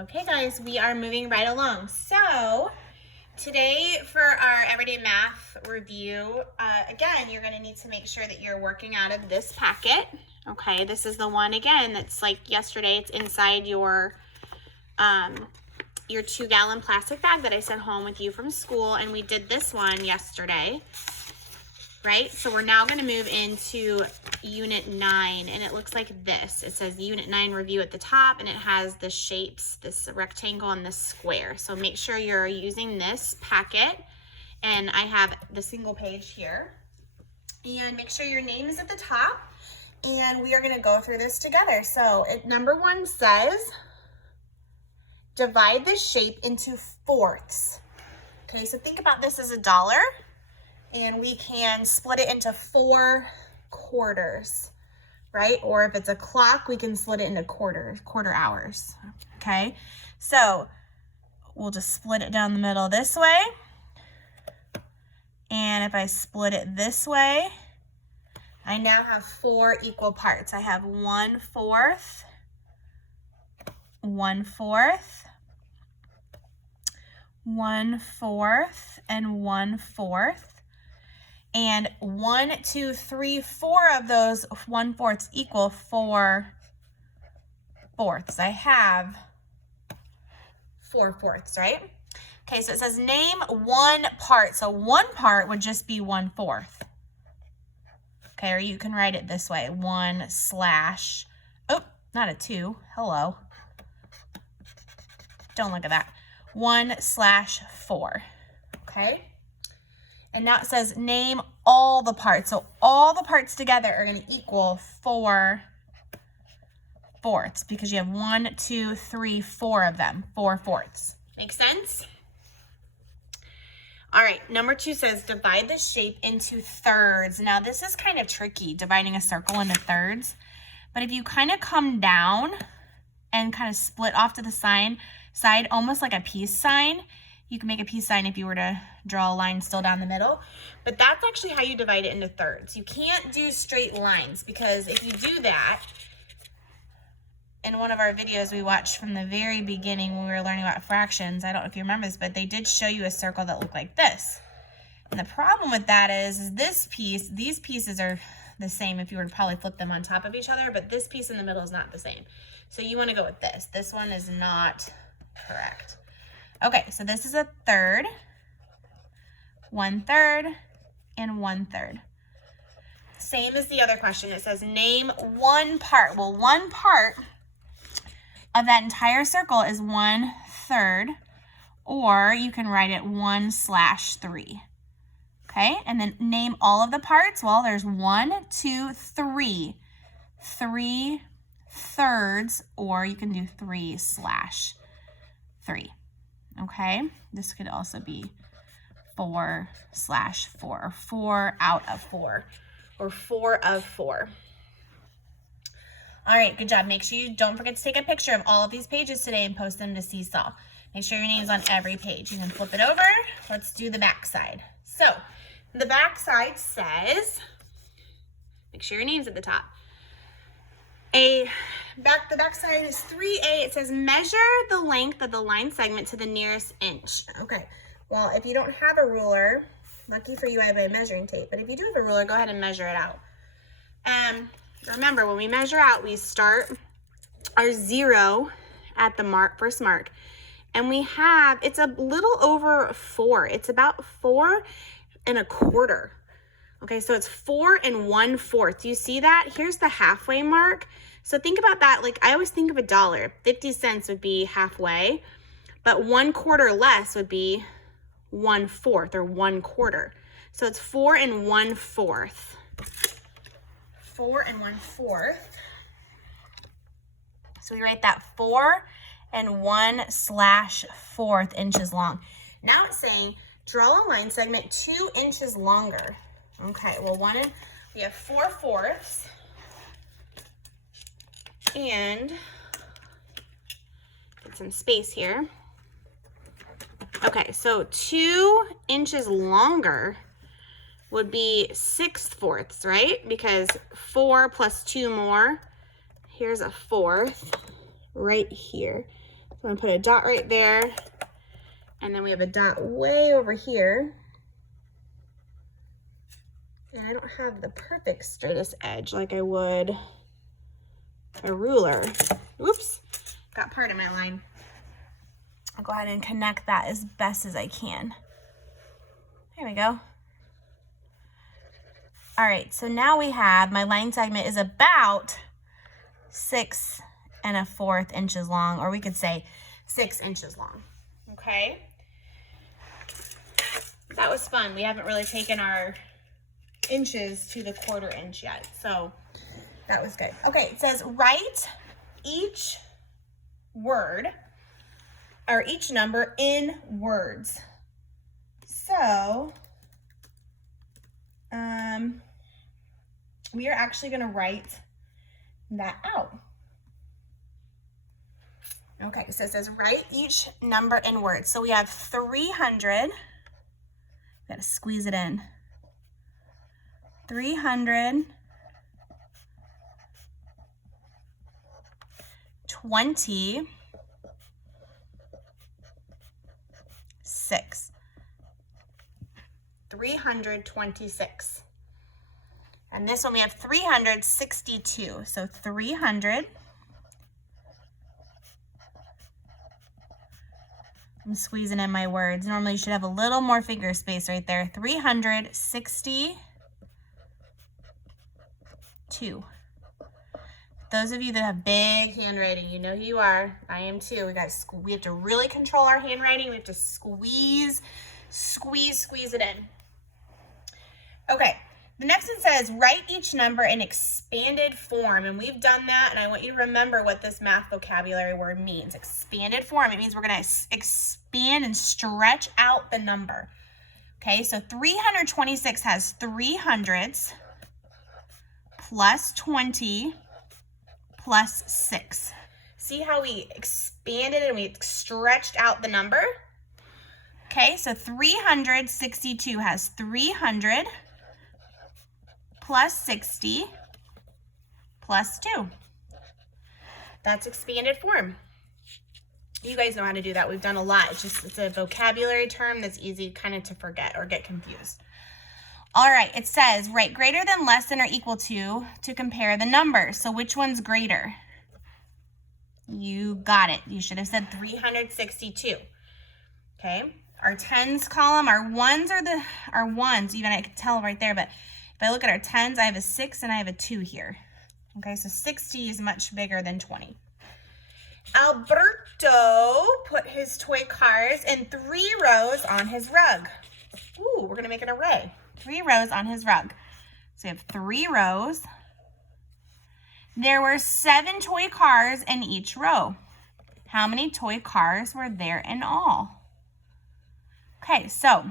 Okay guys, we are moving right along. So today for our everyday math review, again, you're gonna need to make sure that you're working out of this packet. Okay, this is the one again that's like yesterday. It's inside your 2-gallon plastic bag that I sent home with you from school, and we did this one yesterday. Right, so we're now going to move into Unit 9, and it looks like this. It says Unit 9 review at the top, and it has the shapes, this rectangle and this square. So make sure you're using this packet, and I have the single page here. And make sure your name is at the top, and we are going to go through this together. So number 1 says, divide the shape into fourths. Okay, so think about this as $1. And we can split it into 4 quarters, right? Or if it's a clock, we can split it into quarter hours, okay? So we'll just split it down the middle this way. And if I split it this way, I now have 4 equal parts. I have 1/4, 1/4, 1/4, and 1/4. And 1, 2, 3, 4 of those 1/4 equal 4 fourths. I have 4 fourths, right? Okay, so it says name one part. So one part would just be 1/4. Okay, or you can write it this way, 1 slash, oh, not a 2, hello. Don't look at that. 1/4, okay? And now it says name all the parts. So all the parts together are going to equal 4 fourths because you have 1, 2, 3, 4 of them, 4 fourths. Make sense? All right, number 2 says divide the shape into thirds. Now this is kind of tricky, dividing a circle into thirds. But if you kind of come down and kind of split off to the side almost like a peace sign, you can make a peace sign if you were to draw a line still down the middle, but that's actually how you divide it into thirds. You can't do straight lines because if you do that, in one of our videos we watched from the very beginning when we were learning about fractions, I don't know if you remember this, but they did show you a circle that looked like this. And the problem with that is this piece, these pieces are the same if you were to probably flip them on top of each other, but this piece in the middle is not the same. So you want to go with this. This one is not correct. Okay, so this is a third, 1/3, and 1/3. Same as the other question. It says name one part. Well, one part of that entire circle is 1/3, or you can write it 1/3. Okay, and then name all of the parts. Well, there's 1, 2, 3. 3 thirds, or you can do 3/3. Okay, this could also be 4/4, or 4 out of 4, or 4 of 4. All right, good job. Make sure you don't forget to take a picture of all of these pages today and post them to Seesaw. Make sure your name's on every page. You can flip it over. Let's do the back side. So the back side says, make sure your name's at the top. The back side is 3A. It says measure the length of the line segment to the nearest inch. Okay, well, if you don't have a ruler, lucky for you I have a measuring tape, but if you do have a ruler, go ahead and measure it out. Remember, when we measure out, we start our 0 at the first mark, and we have, it's a little over 4. It's about 4 1/4. Okay, so it's 4 1/4. Do you see that? Here's the halfway mark. So think about that, like I always think of $1. 50 cents would be halfway, but 1/4 less would be 1/4 or 1/4. So it's 4 1/4. 4 1/4. So we write that 4 1/4 inches long. Now it's saying draw a line segment 2 inches longer. Okay, well, we have 4 fourths, and get some space here. Okay, so 2 inches longer would be 6 fourths, right? Because 4 plus 2 more, here's a fourth right here. So I'm gonna put a dot right there. And then we have a dot way over here. And I don't have the perfect straightest edge like I would a ruler. Whoops, got part of my line. I'll go ahead and connect that as best as I can. There we go. All right, so now we have, my line segment is about 6 1/4 inches long, or we could say 6 inches long, okay? That was fun. We haven't really taken our inches to the 1/4 inch yet, so that was good. Okay, it says write each word or each number in words. So we are actually going to write that out. Okay, so it says write each number in words. So we have 300. Got to squeeze it in. 300. 26. 326. And this one we have 362. So 300. I'm squeezing in my words. Normally you should have a little more finger space right there. 362. Those of you that have big handwriting, you know who you are. I am too. We have to really control our handwriting. We have to squeeze it in. Okay, the next one says write each number in expanded form, and we've done that, and I want you to remember what this math vocabulary word means. Expanded form, it means we're going to expand and stretch out the number. Okay, so 326 has 300s plus 20 plus 6. See how we expanded and we stretched out the number? Okay, so 362 has 300 plus 60 plus 2. That's expanded form. You guys know how to do that. We've done a lot. It's a vocabulary term that's easy kind of to forget or get confused. All right, it says write greater than, less than, or equal to compare the numbers. So which one's greater? You got it. You should have said 362. Okay, our tens column, our ones are ones. Even I could tell right there, but if I look at our tens, I have a 6 and I have a 2 here. Okay, so 60 is much bigger than 20. Alberto put his toy cars in 3 rows on his rug. Ooh, we're gonna make an array. 3 rows on his rug. So we have 3 rows. There were 7 toy cars in each row. How many toy cars were there in all? Okay, so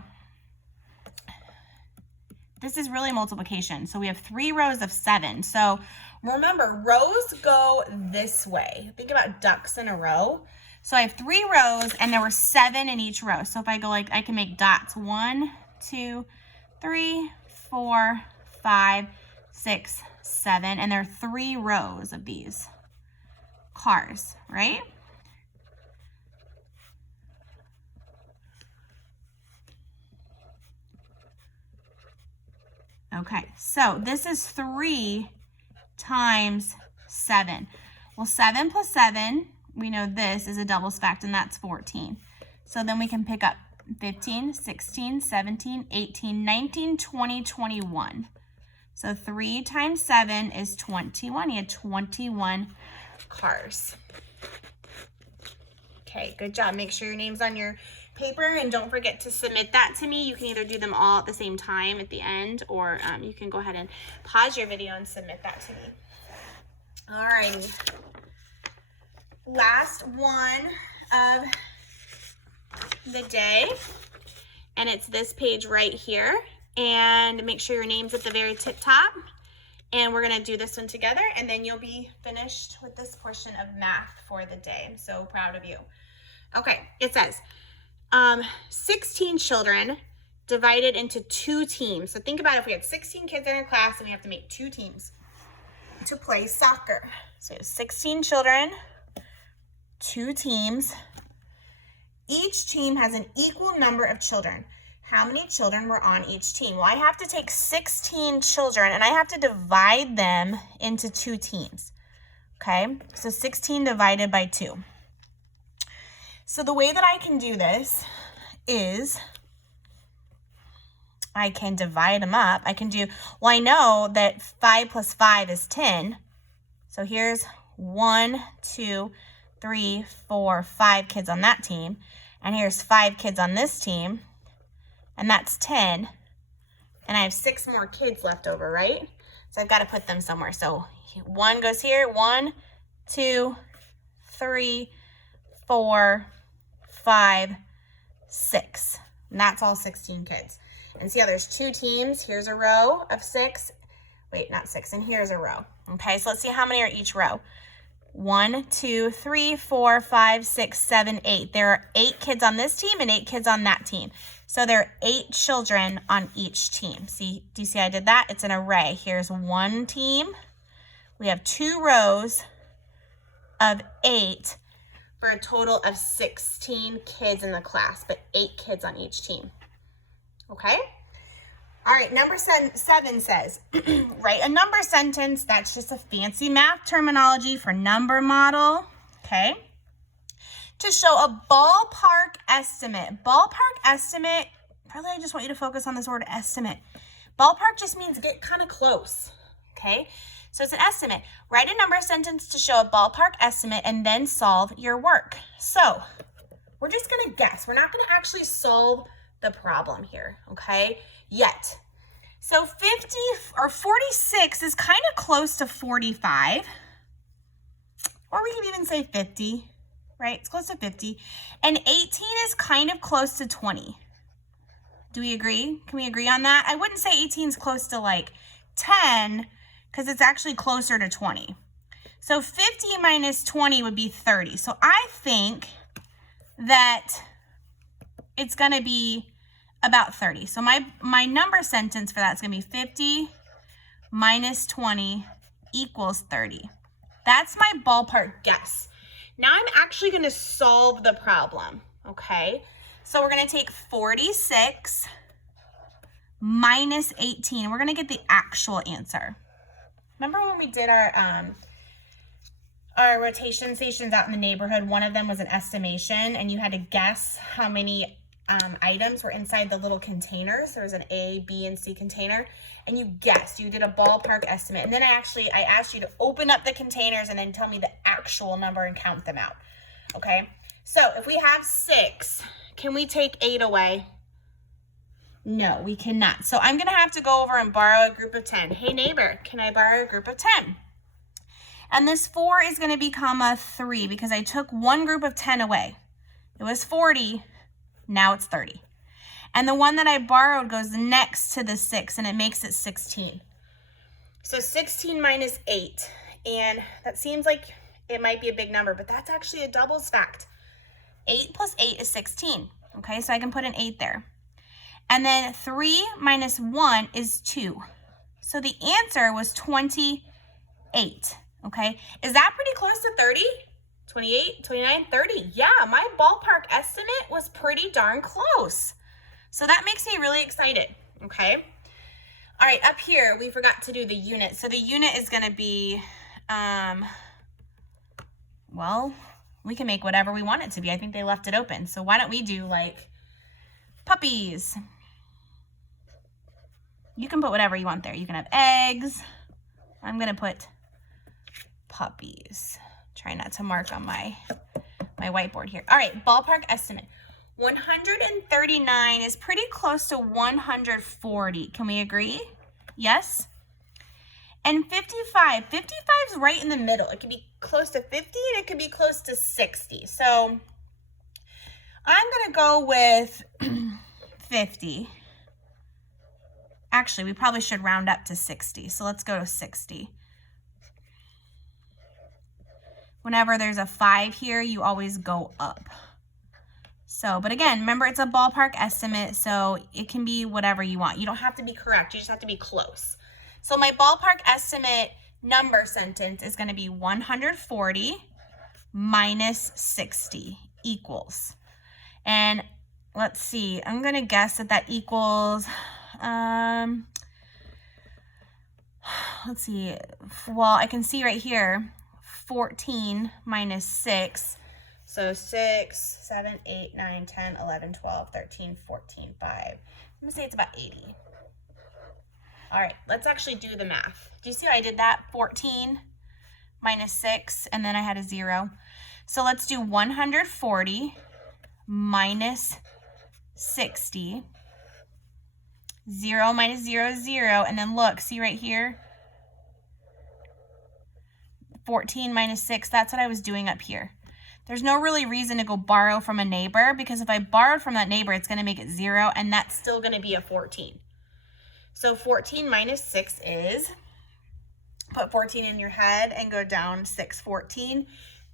this is really multiplication. So we have 3 rows of 7. So remember, rows go this way. Think about ducks in a row. So I have 3 rows and there were 7 in each row. So if I go like, I can make dots. 1, 2, 3, 4, 5, 6, 7. And there are 3 rows of these cars, right? Okay, so this is 3 times 7. Well, 7 plus 7, we know this is a double stacked, and that's 14. So then we can pick up 15, 16, 17, 18, 19, 20, 21. So 3 times 7 is 21. You had 21 cars. Okay, good job. Make sure your name's on your paper and don't forget to submit that to me. You can either do them all at the same time at the end, or you can go ahead and pause your video and submit that to me. Alrighty. Last one of the day, and it's this page right here. And make sure your name's at the very tip top. And we're gonna do this one together, and then you'll be finished with this portion of math for the day. I'm so proud of you. Okay, it says 16 children divided into 2 teams. So think about if we had 16 kids in our class and we have to make 2 teams to play soccer. So 16 children 2 teams. Each team has an equal number of children. How many children were on each team? Well, I have to take 16 children and I have to divide them into 2 teams. Okay, so 16 divided by 2. So the way that I can do this is I can divide them up. I can do, well, I know that 5 plus 5 is 10. So here's 1, 2, 3, 4, 5 kids on that team. And here's 5 kids on this team. And that's 10. And I have 6 more kids left over, right? So I've got to put them somewhere. So 1 goes here. 1, 2, 3, 4, 5, 6. And that's all 16 kids. And see how there's 2 teams. Here's a row of 6. Wait, not 6. And here's a row. Okay, so let's see how many are each row. 1, 2, 3, 4, 5, 6, 7, 8. There are 8 kids on this team and 8 kids on that team. So there are 8 children on each team. See, do you see I did that? It's an array. Here's 1 team. We have 2 rows of 8 for a total of 16 kids in the class, but 8 kids on each team. Okay? All right, number 7 says, write a number sentence. That's just a fancy math terminology for number model, okay? To show a ballpark estimate. Ballpark estimate, probably I just want you to focus on this word estimate. Ballpark just means get kind of close, okay? So it's an estimate. Write a number sentence to show a ballpark estimate and then solve your work. So we're just going to guess. We're not going to actually solve the problem here, okay, yet. So 50 or 46 is kind of close to 45, or we can even say 50, right? It's close to 50, and 18 is kind of close to 20. Do we agree? Can we agree on that? I wouldn't say 18 is close to like 10 because it's actually closer to 20. So 50 minus 20 would be 30. So I think that it's going to be about 30. So my number sentence for that is going to be 50 minus 20 equals 30. That's my ballpark guess. Now I'm actually going to solve the problem, okay? So we're going to take 46 minus 18. We're going to get the actual answer. Remember when we did our rotation stations out in the neighborhood? One of them was an estimation, and you had to guess how many items were inside the little containers. There was an A, B, and C container, and you guessed. You did a ballpark estimate, and then I asked you to open up the containers and then tell me the actual number and count them out. Okay, so if we have 6, can we take 8 away? No, we cannot. So I'm gonna have to go over and borrow a group of 10. Hey neighbor, can I borrow a group of 10? And this 4 is gonna become a 3 because I took one group of 10 away. It was 40. Now it's 30. And the one that I borrowed goes next to the 6, and it makes it 16. So 16 minus 8. And that seems like it might be a big number, but that's actually a doubles fact. 8 plus 8 is 16. Okay, so I can put an 8 there. And then 3 minus 1 is 2. So the answer was 28. Okay, is that pretty close to 30? 28, 29, 30. Yeah, my ballpark estimate was pretty darn close. So that makes me really excited, okay? All right, up here, we forgot to do the unit. So the unit is gonna be, well, we can make whatever we want it to be. I think they left it open. So why don't we do like puppies? You can put whatever you want there. You can have eggs. I'm gonna put puppies. Try not to mark on my whiteboard here. All right, ballpark estimate. 139 is pretty close to 140. Can we agree? Yes? And 55. 55 is right in the middle. It could be close to 50 and it could be close to 60. So I'm gonna go with 50. Actually, we probably should round up to 60. So let's go to 60. Whenever there's a 5 here, you always go up. So, but again, remember it's a ballpark estimate, so it can be whatever you want. You don't have to be correct, you just have to be close. So my ballpark estimate number sentence is gonna be 140 minus 60 equals. And let's see, I'm gonna guess that equals, let's see, well, I can see right here, 14 minus 6. So 6, 7, 8, 9, 10, 11, 12, 13, 14, 5. I'm gonna say it's about 80. All right, let's actually do the math. Do you see how I did that? 14 minus 6, and then I had a 0. So let's do 140 minus 60. 0 minus 0 is 0. And then look, see right here? 14 minus 6, that's what I was doing up here. There's no really reason to go borrow from a neighbor, because if I borrowed from that neighbor, it's going to make it 0, and that's still going to be a 14. So 14 minus 6 is, put 14 in your head and go down 6, 14,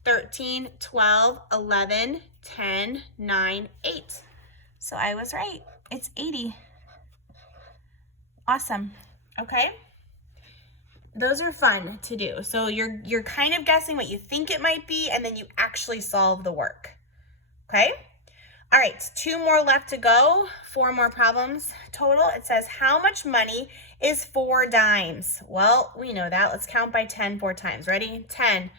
13, 12, 11, 10, 9, 8. So I was right. It's 80. Awesome. Okay. Those are fun to do. So you're kind of guessing what you think it might be, and then you actually solve the work. Okay? All right, 2 more left to go. 4 more problems total. It says, how much money is 4 dimes? Well, we know that. Let's count by 10 4 times. Ready? 10,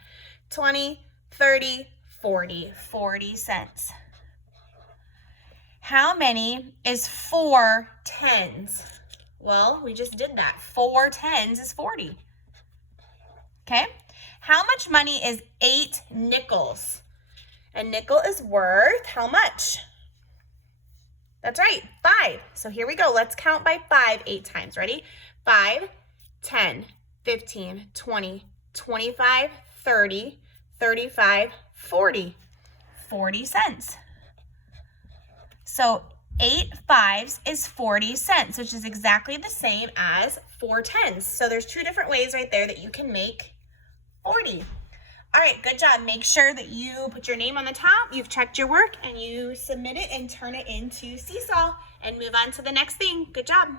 20, 30, 40. 40 cents. How many is 4 tens? Well, we just did that. 4 tens is 40. Okay? How much money is 8 nickels? A nickel is worth how much? That's right, 5. So here we go. Let's count by 5 8 times. Ready? 5, 10, 15, 20, 25, 30, 35, 40. 40 cents. So 8 fives is 40 cents, which is exactly the same as 4 tens. So there's 2 different ways right there that you can make 40. All right, good job. Make sure that you put your name on the top, you've checked your work, and you submit it and turn it into Seesaw and move on to the next thing. Good job.